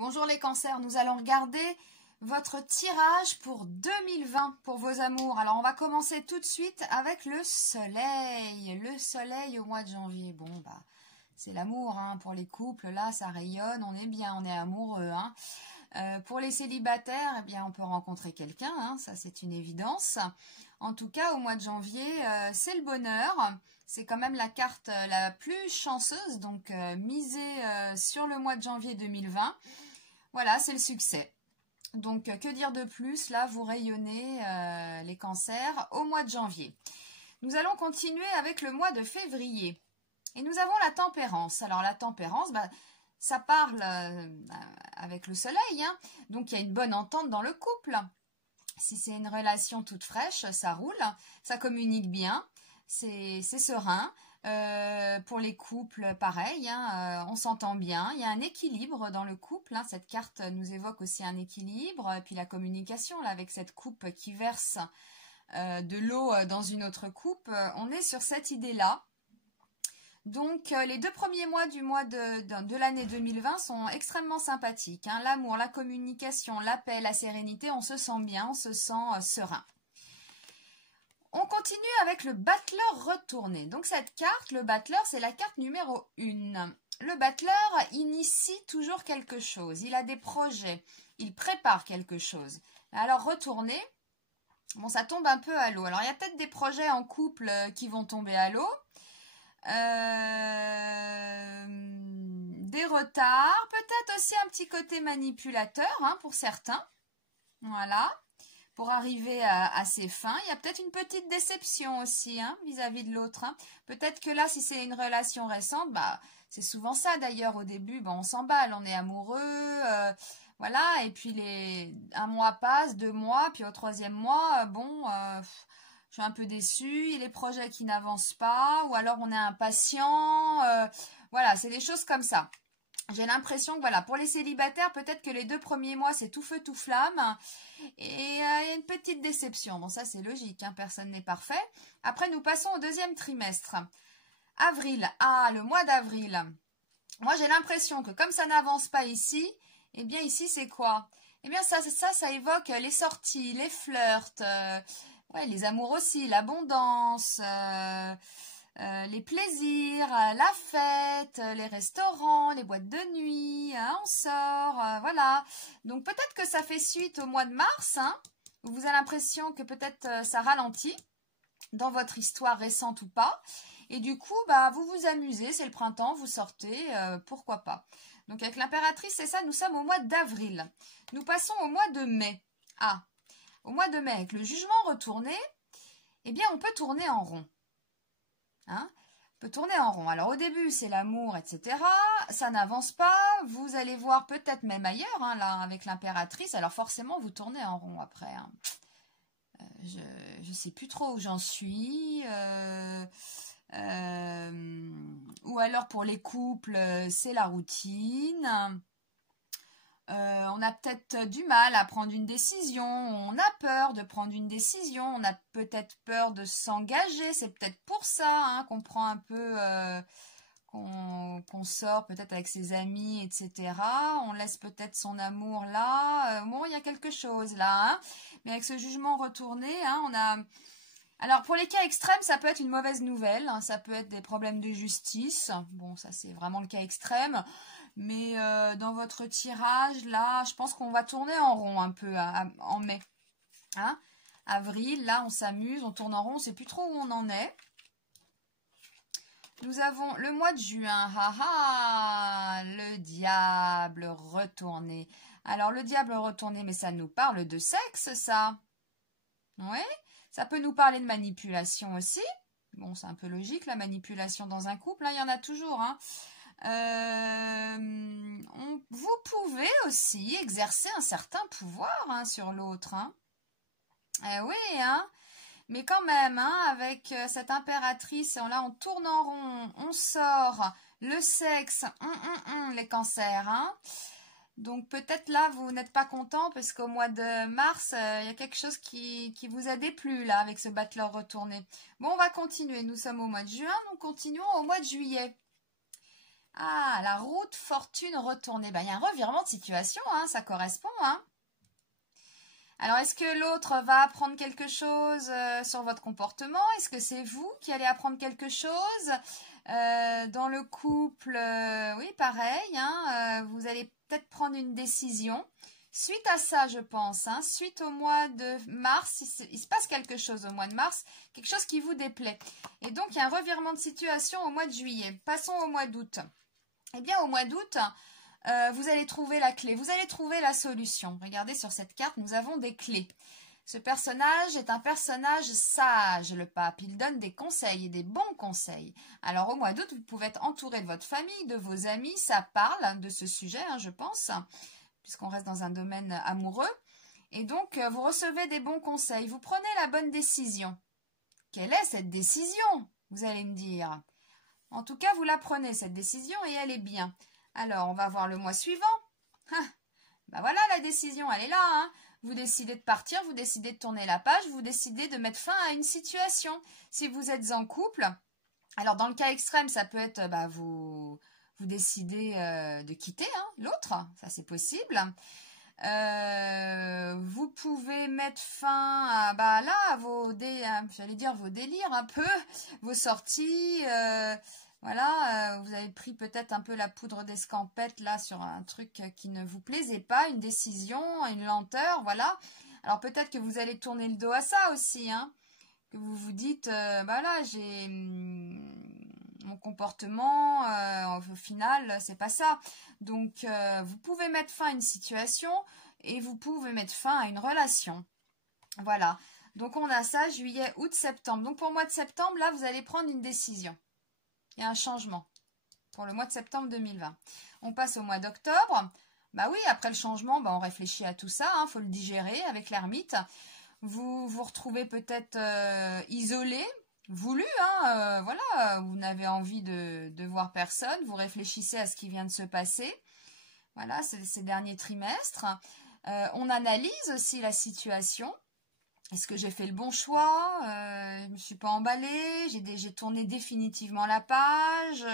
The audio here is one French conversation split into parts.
Bonjour les cancers, nous allons regarder votre tirage pour 2020 pour vos amours. Alors on va commencer tout de suite avec le soleil. Le soleil au mois de janvier. Bon bah c'est l'amour hein, pour les couples, là ça rayonne, on est bien, on est amoureux. Hein. Pour les célibataires, eh bien on peut rencontrer quelqu'un, hein, ça c'est une évidence. En tout cas au mois de janvier, c'est le bonheur. C'est quand même la carte la plus chanceuse, donc misez sur le mois de janvier 2020. Voilà, c'est le succès. Donc, que dire de plus? Là, vous rayonnez les cancers au mois de janvier. Nous allons continuer avec le mois de février. Et nous avons la tempérance. Alors, la tempérance, bah, ça parle avec le soleil. Hein. Donc, il y a une bonne entente dans le couple. Si c'est une relation toute fraîche, ça roule. Ça communique bien. C'est serein. Pour les couples, pareil, hein, on s'entend bien, il y a un équilibre dans le couple, hein, cette carte nous évoque aussi un équilibre, et puis la communication, là, avec cette coupe qui verse de l'eau dans une autre coupe, on est sur cette idée-là. Donc les 2 premiers mois du mois de l'année 2020 sont extrêmement sympathiques, hein, l'amour, la communication, la paix, la sérénité, on se sent bien, on se sent serein. On continue avec le battleur retourné. Donc cette carte, le battleur, c'est la carte numéro 1. Le battleur initie toujours quelque chose. Il a des projets. Il prépare quelque chose. Alors retourné, bon ça tombe un peu à l'eau. Alors il y a peut-être des projets en couple qui vont tomber à l'eau. Des retards. Peut-être aussi un petit côté manipulateur hein, pour certains. Voilà. Pour arriver à ses fins. Il y a peut-être une petite déception aussi hein, vis-à-vis de l'autre. Hein. Peut-être que là, si c'est une relation récente, bah, c'est souvent ça d'ailleurs au début. Bah, on s'emballe, on est amoureux, voilà. Et puis un mois passe, 2 mois, puis au 3e mois, bon, je suis un peu déçue. Il y a les projets qui n'avancent pas, ou alors on est impatient. Voilà, c'est des choses comme ça. J'ai l'impression que voilà, pour les célibataires, peut-être que les 2 premiers mois, c'est tout feu, tout flamme. Et il y a une petite déception. Bon, ça, c'est logique, hein, personne n'est parfait. Après, nous passons au 2e trimestre. Avril. Ah, le mois d'avril. Moi, j'ai l'impression que comme ça n'avance pas ici, eh bien, ici, c'est quoi? Eh bien, ça évoque les sorties, les flirts, ouais, les amours aussi, l'abondance, les plaisirs, la fête, les restaurants, les boîtes de nuit, hein, on sort, voilà. Donc peut-être que ça fait suite au mois de mars, hein, où vous avez l'impression que peut-être ça ralentit dans votre histoire récente ou pas. Et du coup, bah, vous vous amusez, c'est le printemps, vous sortez, pourquoi pas. Donc avec l'impératrice, c'est ça, nous sommes au mois d'avril. Nous passons au mois de mai. Ah, au mois de mai, avec le jugement retourné, eh bien on peut tourner en rond. Hein, peut tourner en rond. Alors au début c'est l'amour, etc. Ça n'avance pas. Vous allez voir peut-être même ailleurs, hein, là avec l'impératrice. Alors forcément vous tournez en rond après. Hein. Je sais plus trop où j'en suis. Ou alors pour les couples c'est la routine. On a peut-être du mal à prendre une décision, on a peur de prendre une décision, on a peut-être peur de s'engager, c'est peut-être pour ça hein, qu'on prend un peu, qu'on sort peut-être avec ses amis, etc. On laisse peut-être son amour là, bon il y a quelque chose là, hein, mais avec ce jugement retourné, hein, on a... Alors pour les cas extrêmes, ça peut être une mauvaise nouvelle, hein, ça peut être des problèmes de justice, bon ça c'est vraiment le cas extrême. Mais dans votre tirage, là, je pense qu'on va tourner en rond un peu en mai. Hein, avril, là, on s'amuse, on tourne en rond, on ne sait plus trop où on en est. Nous avons le mois de juin. Le diable retourné. Alors, le diable retourné, mais ça nous parle de sexe, ça. Oui, ça peut nous parler de manipulation aussi. Bon, c'est un peu logique, la manipulation dans un couple. Hein, il y en a toujours, hein. Vous pouvez aussi exercer un certain pouvoir hein, sur l'autre. Hein. Oui, hein. Mais quand même, hein, avec cette impératrice, là on tourne en rond, on sort, le sexe, les cancers. Hein. Donc peut-être là, vous n'êtes pas content parce qu'au mois de mars, il y a quelque chose qui vous a déplu là avec ce battleur retourné. Bon, on va continuer. Nous sommes au mois de juin, nous continuons au mois de juillet. Ah, la roue de fortune retournée. Ben, il y a un revirement de situation, hein, ça correspond, hein. Alors, est-ce que l'autre va apprendre quelque chose sur votre comportement? Est-ce que c'est vous qui allez apprendre quelque chose? Dans le couple, oui, pareil, hein, vous allez peut-être prendre une décision. Suite à ça, je pense, hein, suite au mois de mars, il se passe quelque chose au mois de mars, quelque chose qui vous déplaît. Et donc, il y a un revirement de situation au mois de juillet. Passons au mois d'août. Eh bien, au mois d'août, vous allez trouver la clé, vous allez trouver la solution. Regardez sur cette carte, nous avons des clés. Ce personnage est un personnage sage, le pape. Il donne des conseils et des bons conseils. Alors, au mois d'août, vous pouvez être entouré de votre famille, de vos amis. Ça parle de ce sujet, hein, je pense, puisqu'on reste dans un domaine amoureux. Et donc, vous recevez des bons conseils. Vous prenez la bonne décision. Quelle est cette décision? Vous allez me dire. En tout cas, vous la prenez, cette décision, et elle est bien. Alors, on va voir le mois suivant. Ah, ben voilà, la décision, elle est là, hein. Vous décidez de partir, vous décidez de tourner la page, vous décidez de mettre fin à une situation. Si vous êtes en couple, alors dans le cas extrême, ça peut être, vous décidez de quitter hein, l'autre, ça c'est possible. Vous pouvez mettre fin à, là, à vos, j'allais dire vos délires un peu, vos sorties, voilà, vous avez pris peut-être un peu la poudre d'escampette là sur un truc qui ne vous plaisait pas, une décision, une lenteur, voilà. Alors peut-être que vous allez tourner le dos à ça aussi, hein, que vous vous dites, là, j'ai mon comportement, au final, c'est pas ça. Donc, vous pouvez mettre fin à une situation et vous pouvez mettre fin à une relation. Voilà. Donc, on a ça, juillet, août, septembre. Donc, pour le mois de septembre, là, vous allez prendre une décision. Il y a un changement pour le mois de septembre 2020. On passe au mois d'octobre. Bah oui, après le changement, on réfléchit à tout ça. Hein, faut le digérer avec l'ermite. Vous vous retrouvez peut-être isolé, voulu, hein, voilà, vous n'avez envie de voir personne, vous réfléchissez à ce qui vient de se passer, voilà, ces derniers trimestres. On analyse aussi la situation. Est-ce que j'ai fait le bon choix? Je ne me suis pas emballée, j'ai tourné définitivement la page,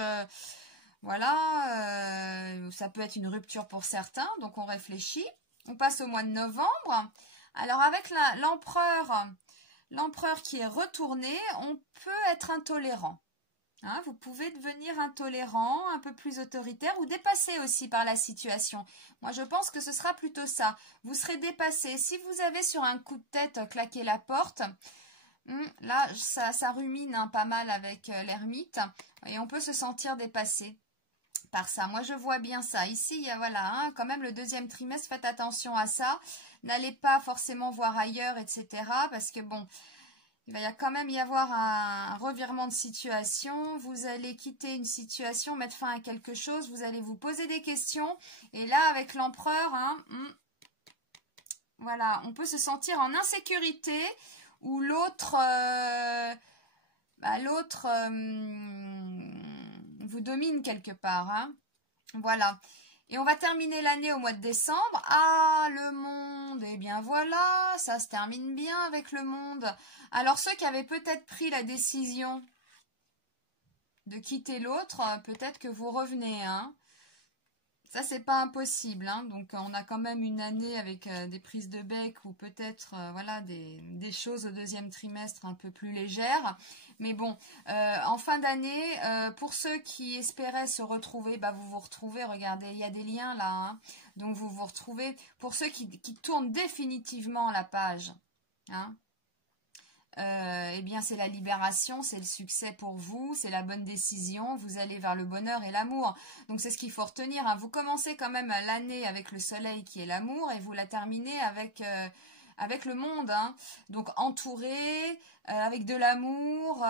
voilà, ça peut être une rupture pour certains, donc on réfléchit. On passe au mois de novembre. Alors avec l'empereur qui est retourné, on peut être intolérant. Hein, vous pouvez devenir intolérant, un peu plus autoritaire ou dépassé aussi par la situation. Moi, je pense que ce sera plutôt ça. Vous serez dépassé. Si vous avez sur un coup de tête claqué la porte, là, ça rumine hein, pas mal avec l'ermite et on peut se sentir dépassé par ça. Moi, je vois bien ça. Ici, il y a voilà, hein, quand même le deuxième trimestre, faites attention à ça. N'allez pas forcément voir ailleurs, etc. Parce que bon, il va quand même y avoir un revirement de situation. Vous allez quitter une situation, mettre fin à quelque chose. Vous allez vous poser des questions. Et là, avec l'empereur, hein, voilà, on peut se sentir en insécurité ou l'autre, vous domine quelque part. Hein. Voilà. Et on va terminer l'année au mois de décembre. Ah, le monde, eh bien voilà, ça se termine bien avec le monde. Alors ceux qui avaient peut-être pris la décision de quitter l'autre, peut-être que vous revenez. Hein. Ça, c'est pas impossible. Hein. Donc on a quand même une année avec des prises de bec ou peut-être voilà, des choses au deuxième trimestre un peu plus légères. Mais bon, en fin d'année, pour ceux qui espéraient se retrouver, vous vous retrouvez, regardez, il y a des liens là, hein, donc vous vous retrouvez. Pour ceux qui tournent définitivement la page, hein, eh bien c'est la libération, c'est le succès pour vous, c'est la bonne décision, vous allez vers le bonheur et l'amour. Donc c'est ce qu'il faut retenir, hein. Vous commencez quand même l'année avec le soleil qui est l'amour et vous la terminez avec le monde, hein. Donc entouré, avec de l'amour,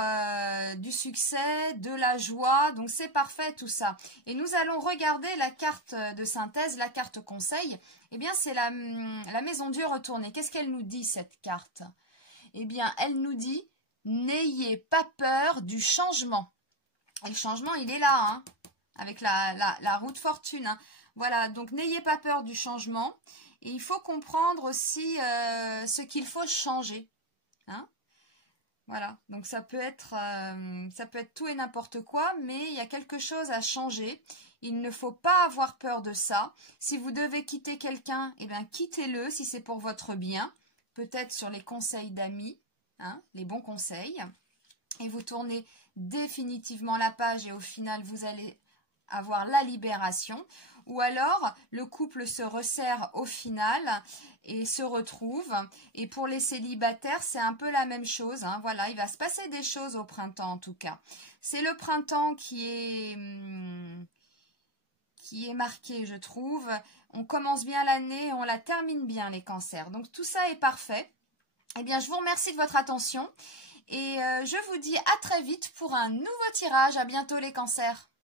du succès, de la joie, donc c'est parfait tout ça. Et nous allons regarder la carte de synthèse, la carte conseil, eh bien c'est la maison Dieu retournée. Qu'est-ce qu'elle nous dit cette carte? Eh bien elle nous dit, n'ayez pas peur du changement. Et le changement il est là, hein, avec la roue de fortune, hein. Voilà, donc n'ayez pas peur du changement. Et il faut comprendre aussi ce qu'il faut changer. Hein, voilà, donc ça peut être tout et n'importe quoi, mais il y a quelque chose à changer. Il ne faut pas avoir peur de ça. Si vous devez quitter quelqu'un, eh bien quittez-le si c'est pour votre bien. Peut-être sur les conseils d'amis, hein, les bons conseils. Et vous tournez définitivement la page et au final, vous allez avoir la libération. Ou alors, le couple se resserre au final et se retrouve. Et pour les célibataires, c'est un peu la même chose, hein. Voilà, il va se passer des choses au printemps en tout cas. C'est le printemps qui est marqué, je trouve. On commence bien l'année et on la termine bien, les cancers. Donc tout ça est parfait. Eh bien, je vous remercie de votre attention et je vous dis à très vite pour un nouveau tirage. À bientôt les cancers.